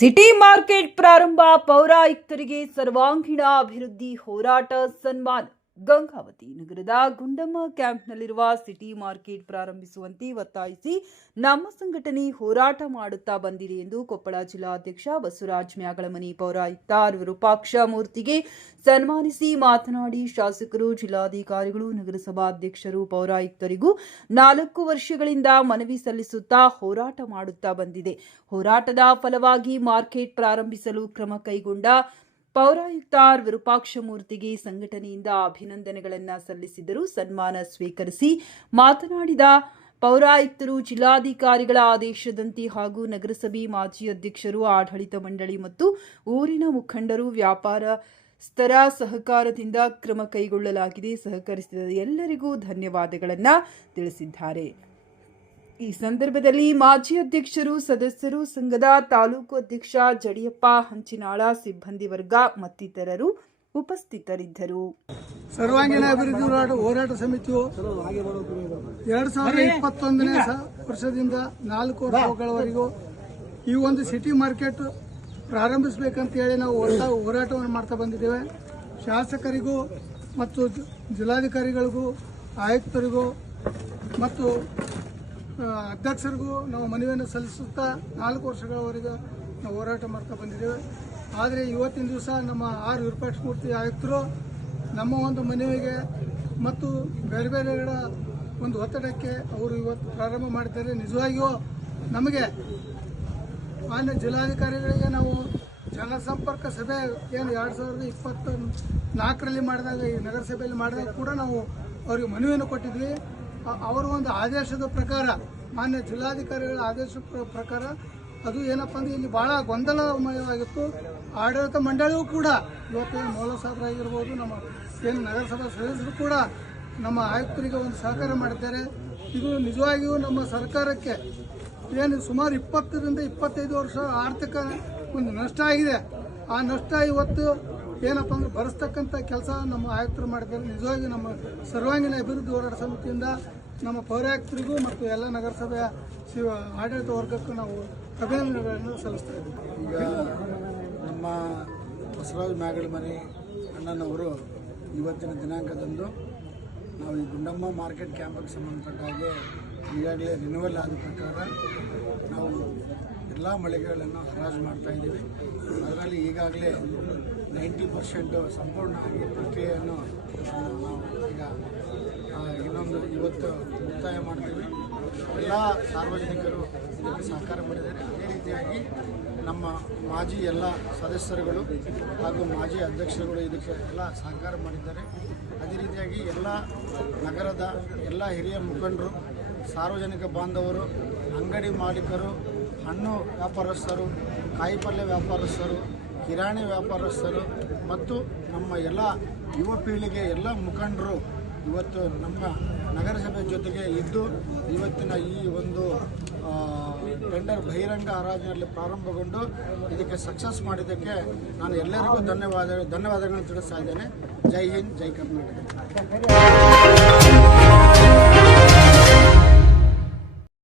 City market ಪ್ರಾರಂಭ ಪೌರಾಯುಕ್ತರಿಗೆ ಸರ್ವಾಂಗೀಣ ಅಭಿವೃದ್ಧಿ ಹೋರಾಟ ಸನ್ಮಾನ. ಗಂಗಾವತಿ ನಗರದ ಗುಂಡಮ್ಮ ಕ್ಯಾಂಪ್ನಲ್ಲಿರುವ ಸಿಟಿ ಮಾರ್ಕೆಟ್ ಪ್ರಾರಂಭಿಸುವಂತೆ ಒತ್ತಾಯಿಸಿ ನಮ್ಮ ಸಂಘಟನೆ ಹೋರಾಟ ಮಾಡುತ್ತಾ ಬಂದಿದೆ ಎಂದು ಕೊಪ್ಪಳ ಜಿಲ್ಲಾಧ್ಯಕ್ಷ ಬಸವರಾಜ್ ಮ್ಯಾಗಳಮನಿ ಪೌರಾಯುಕ್ತ ವಿರೂಪಾಕ್ಷ ಮೂರ್ತಿಗೆ ಸನ್ಮಾನಿಸಿ ಮಾತನಾಡಿ ಶಾಸಕರು, ಜಿಲ್ಲಾಧಿಕಾರಿಗಳು, ನಗರಸಭಾಧ್ಯಕ್ಷರು, ಪೌರಾಯುಕ್ತರಿಗೂ ನಾಲ್ಕು ವರ್ಷಗಳಿಂದ ಮನವಿ ಸಲ್ಲಿಸುತ್ತಾ ಹೋರಾಟ ಮಾಡುತ್ತಾ ಬಂದಿದೆ. ಹೋರಾಟದ ಫಲವಾಗಿ ಮಾರ್ಕೆಟ್ ಪ್ರಾರಂಭಿಸಲು ಕ್ರಮ ಕೈಗೊಂಡ ಪೌರಾಯುಕ್ತ ಆರ್ ವಿರೂಪಾಕ್ಷಮೂರ್ತಿಗೆ ಸಂಘಟನೆಯಿಂದ ಅಭಿನಂದನೆಗಳನ್ನು ಸಲ್ಲಿಸಿದರು ಸನ್ಮಾನ ಸ್ವೀಕರಿಸಿ ಮಾತನಾಡಿದ ಪೌರಾಯುಕ್ತರು, ಜಿಲ್ಲಾಧಿಕಾರಿಗಳ ಆದೇಶದಂತೆ ಹಾಗೂ ನಗರಸಭೆ ಮಾಜಿ ಅಧ್ಯಕ್ಷರು, ಆಡಳಿತ ಮಂಡಳಿ ಮತ್ತು ಊರಿನ ಮುಖಂಡರು ವ್ಯಾಪಾರ ಸ್ತರ ಸಹಕಾರದಿಂದ ಕ್ರಮ ಕೈಗೊಳ್ಳಲಾಗಿದೆ. ಸಹಕರಿಸಿದ ಎಲ್ಲರಿಗೂ ಧನ್ಯವಾದಗಳನ್ನು ತಿಳಿಸಿದ್ದಾರೆ. ಈ ಸಂದರ್ಭದಲ್ಲಿ ಮಾಜಿ ಅಧ್ಯಕ್ಷರು ಸದಸ್ಯರು ಸಂಘದ ತಾಲೂಕು ಅಧ್ಯಕ್ಷ ಜಡಿಯಪ್ಪ ಹಂಚಿನಾಳ ಸಿಬ್ಬಂದಿ ವರ್ಗ ಮತ್ತಿತರರು ಉಪಸ್ಥಿತರಿದ್ದರು. ಸರ್ವಾಂಗೀಣ ಅಭಿವೃದ್ಧಿ ಹೋರಾಟ ಹೋರಾಟ ಸಮಿತಿಯು ಎರಡ್ ಸಾವಿರದ ಇಪ್ಪತ್ತೊಂದನೇ ವರ್ಷದಿಂದ ನಾಲ್ಕು ವರ್ಷಗಳವರೆಗೂ ಈ ಒಂದು ಸಿಟಿ ಮಾರ್ಕೆಟ್ ಪ್ರಾರಂಭಿಸಬೇಕಂತ ಹೇಳಿ ನಾವು ಹೊರಟ ಹೋರಾಟವನ್ನು ಮಾಡ್ತಾ ಬಂದಿದ್ದೇವೆ. ಶಾಸಕರಿಗೂ ಮತ್ತು ಜ- ಜಿಲ್ಲಾಧಿಕಾರಿಗಳಿಗೂ ಆಯುಕ್ತರಿಗೂ ಮತ್ತು ಅಧ್ಯಕ್ಷರಿಗೂ ನಾವು ಮನವಿಯನ್ನು ಸಲ್ಲಿಸುತ್ತಾ ನಾಲ್ಕು ವರ್ಷಗಳವರೆಗೆ ನಾವು ಹೋರಾಟ ಮಾಡ್ತಾ ಬಂದಿದ್ದೇವೆ. ಆದರೆ ಇವತ್ತಿನ ದಿವಸ ನಮ್ಮ ಆರ್ ವಿರೂಪಾಕ್ಷ ಮೂರ್ತಿ ಆಯುಕ್ತರು ನಮ್ಮ ಒಂದು ಮನವಿಗೆ ಮತ್ತು ಬೇರೆ ಬೇರೆಗಳ ಒಂದು ಒತ್ತಡಕ್ಕೆ ಅವರು ಇವತ್ತು ಪ್ರಾರಂಭ ಮಾಡಿದ್ದಾರೆ. ನಿಜವಾಗಿಯೂ ನಮಗೆ ಮಾನ್ಯ ಜಿಲ್ಲಾಧಿಕಾರಿಗಳಿಗೆ ನಾವು ಜನಸಂಪರ್ಕ ಸಭೆ ಏನು ಎರಡು ಸಾವಿರದ ಇಪ್ಪತ್ತ ನಾಲ್ಕರಲ್ಲಿ ಮಾಡಿದಾಗ ಈ ನಗರಸಭೆಯಲ್ಲಿ ಮಾಡಿದಾಗ ಕೂಡ ನಾವು ಅವರಿಗೆ ಮನವಿಯನ್ನು ಕೊಟ್ಟಿದ್ವಿ. ಅವರ ಒಂದು ಆದೇಶದ ಪ್ರಕಾರ, ಮಾನ್ಯ ಜಿಲ್ಲಾಧಿಕಾರಿಗಳ ಆದೇಶ ಪ್ರಕಾರ ಅದು ಏನಪ್ಪ ಅಂದರೆ ಇಲ್ಲಿ ಭಾಳ ಗೊಂದಲಮಯವಾಗಿತ್ತು. ಆಡಳಿತ ಮಂಡಳಿಯೂ ಕೂಡ ಇವತ್ತು ಸಾಹೇಬರಾಗಿರ್ಬೋದು ನಮ್ಮ ಏನು ನಗರಸಭಾ ಸದಸ್ಯರು ಕೂಡ ನಮ್ಮ ಆಯುಕ್ತರಿಗೆ ಒಂದು ಸಹಕಾರ ಮಾಡಿದ್ದಾರೆ. ಇದು ನಿಜವಾಗಿಯೂ ನಮ್ಮ ಸರ್ಕಾರಕ್ಕೆ ಏನು ಸುಮಾರು ಇಪ್ಪತ್ತರಿಂದ ಇಪ್ಪತ್ತೈದು ವರ್ಷ ಆರ್ಥಿಕ ಒಂದು ನಷ್ಟ ಆಗಿದೆ. ಆ ನಷ್ಟ ಇವತ್ತು ಏನಪ್ಪ ಅಂದ್ರೆ ಬರೆಸ್ತಕ್ಕಂಥ ಕೆಲಸ ನಮ್ಮ ಆಯುಕ್ತರು ಮಾಡಿದ್ದಾರೆ. ನಿಜವಾಗಿ ನಮ್ಮ ಸರ್ವಾಂಗೀಣ ಅಭಿವೃದ್ಧಿ ಹೋರಾಟ ಸಮಿತಿಯಿಂದ ನಮ್ಮ ಪೌರಾಯುಕ್ತರಿಗೂ ಮತ್ತು ಎಲ್ಲ ನಗರಸಭೆಯ ಶಿವ ಆಡಳಿತ ವರ್ಗಕ್ಕೂ ನಾವು ಅಭಿನಂದನೆಗಳನ್ನು ಸಲ್ಲಿಸ್ತಾ ಈಗ ನಮ್ಮ ಬಸವರಾಜ ಮನೆ ಅಣ್ಣನವರು ಇವತ್ತಿನ ದಿನಾಂಕದಂದು ನಾವು ಈ ಗುಂಡಮ್ಮ ಮಾರ್ಕೆಟ್ ಕ್ಯಾಂಪಿಗೆ ಸಂಬಂಧಪಟ್ಟ ಹಾಗೆ ಈಗಾಗಲೇ ರಿನ್ಯೂವಲ್ ಆದ ಪ್ರಕಾರ ನಾವು ಎಲ್ಲ ಮಳಿಗೆಗಳನ್ನು ಹರಾಜು ಮಾಡ್ತಾ ಇದ್ದೀವಿ. ಅದರಲ್ಲಿ ಈಗಾಗಲೇ ನೈಂಟಿ ಪರ್ಸೆಂಟು ಸಂಪೂರ್ಣವಾಗಿ ಪ್ರಕ್ರಿಯೆಯನ್ನು ನಾವು ಈಗ ಇನ್ನೊಂದು ಇವತ್ತು ಮುಕ್ತಾಯ ಮಾಡ್ತೀವಿ. ಎಲ್ಲ ಸಾರ್ವಜನಿಕರು ಇದಕ್ಕೆ ಸಹಕಾರ ಮಾಡಿದ್ದಾರೆ. ಅದೇ ರೀತಿಯಾಗಿ ನಮ್ಮ ಮಾಜಿ ಎಲ್ಲ ಸದಸ್ಯರುಗಳು ಹಾಗೂ ಮಾಜಿ ಅಧ್ಯಕ್ಷರುಗಳು ಇದಕ್ಕೆ ಎಲ್ಲ ಸಹಕಾರ ಮಾಡಿದ್ದಾರೆ. ಅದೇ ರೀತಿಯಾಗಿ ಎಲ್ಲ ನಗರದ ಎಲ್ಲ ಹಿರಿಯ ಮುಖಂಡರು, ಸಾರ್ವಜನಿಕ ಬಾಂಧವರು, ಅಂಗಡಿ ಮಾಲೀಕರು ಹಣ್ಣು ವ್ಯಾಪಾರಸ್ಥರು ಕಾಯಿಪಲ್ಯ ವ್ಯಾಪಾರಸ್ಥರು, ಕಿರಾಣಿ ವ್ಯಾಪಾರಸ್ಥರು ಮತ್ತು ನಮ್ಮ ಎಲ್ಲ ಯುವ ಪೀಳಿಗೆ ಎಲ್ಲ ಮುಖಂಡರು ಇವತ್ತು ನಮ್ಮ ನಗರಸಭೆ ಜೊತೆಗೆ ಇದ್ದು ಇವತ್ತಿನ ಈ ಒಂದು ಟೆಂಡರ್ ಬಹಿರಂಗ ಹರಾಜಿನಲ್ಲಿ ಪ್ರಾರಂಭಗೊಂಡು ಇದಕ್ಕೆ ಸಕ್ಸಸ್ ಮಾಡಿದ್ದಕ್ಕೆ ನಾನು ಎಲ್ಲರಿಗೂ ಧನ್ಯವಾದ, ಧನ್ಯವಾದಗಳನ್ನು ತಿಳಿಸ್ತಾ ಇದ್ದೇನೆ. ಜೈ ಹಿಂದ್, ಜೈ ಕರ್ನಾಟಕ.